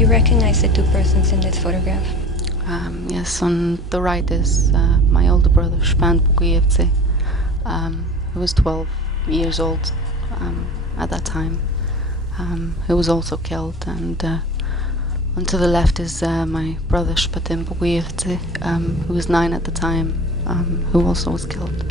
Do you recognize the two persons in this photograph? Yes, on the right is my older brother, Shefkate Bogujevci, who was 12 years old at that time, who was also killed, and on to the left is my brother Shefkate Bogujevci, who was 9 at the time, who also was killed.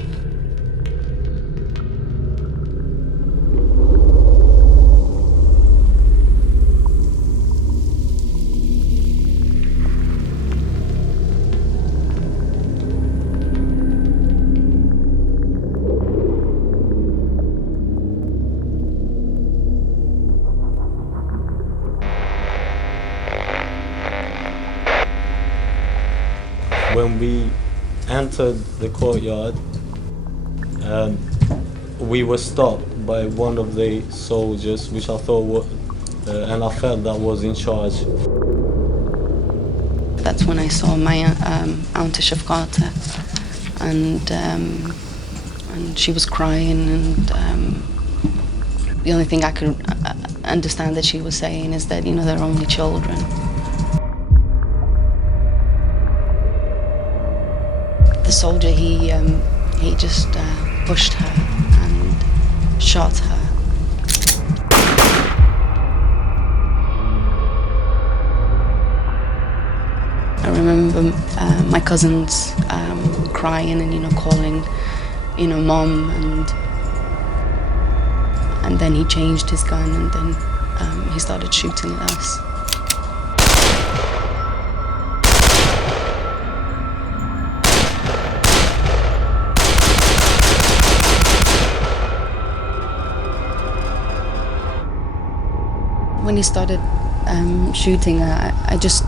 When we entered the courtyard, we were stopped by one of the soldiers, which I thought and I felt that was in charge. That's when I saw my Auntie Shefkate, and she was crying, and the only thing I could understand that she was saying is that, you know, they're only children. The soldier, he just pushed her and shot her. I remember my cousins crying and, you know, calling, you know, Mom, and then he changed his gun, and then he started shooting at us. When he started shooting, I just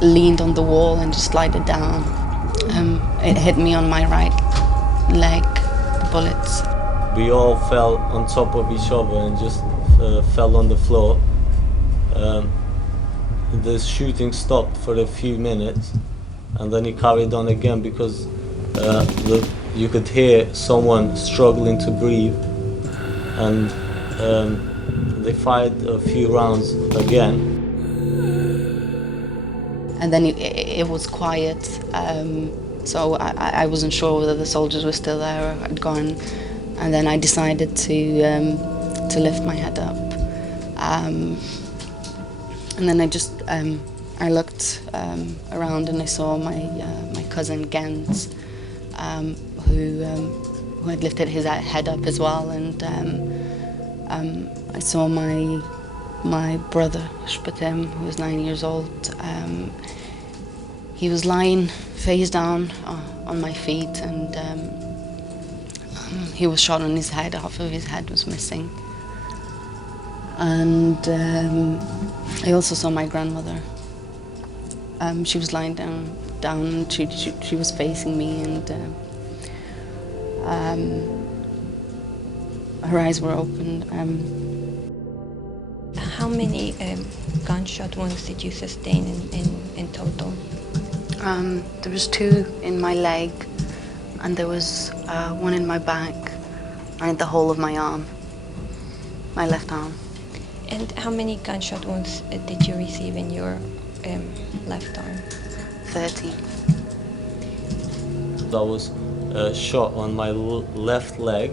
leaned on the wall and just slided down. It hit me on my right leg, the bullets. We all fell on top of each other and just fell on the floor. The shooting stopped for a few minutes, and then he carried on again because you could hear someone struggling to breathe, and they fired a few rounds again. And then it was quiet, so I wasn't sure whether the soldiers were still there or had gone. And then I decided to lift my head up, and then I looked around, and I saw my cousin Gens, who had lifted his head up as well, and I saw my brother Shefkate, who was 9 years old. He was lying face down on my feet, and he was shot on his head. Half of his head was missing. And I also saw my grandmother. She was lying down, and she was facing me, and her eyes were open. How many gunshot wounds did you sustain in total? There was 2 in my leg, and there was 1 in my back, and the whole of my arm, my left arm. And how many gunshot wounds did you receive in your left arm? 13. I was shot on my left leg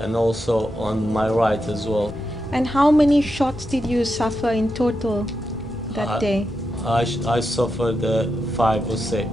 and also on my right as well. And how many shots did you suffer in total that day? I suffered 5 or 6.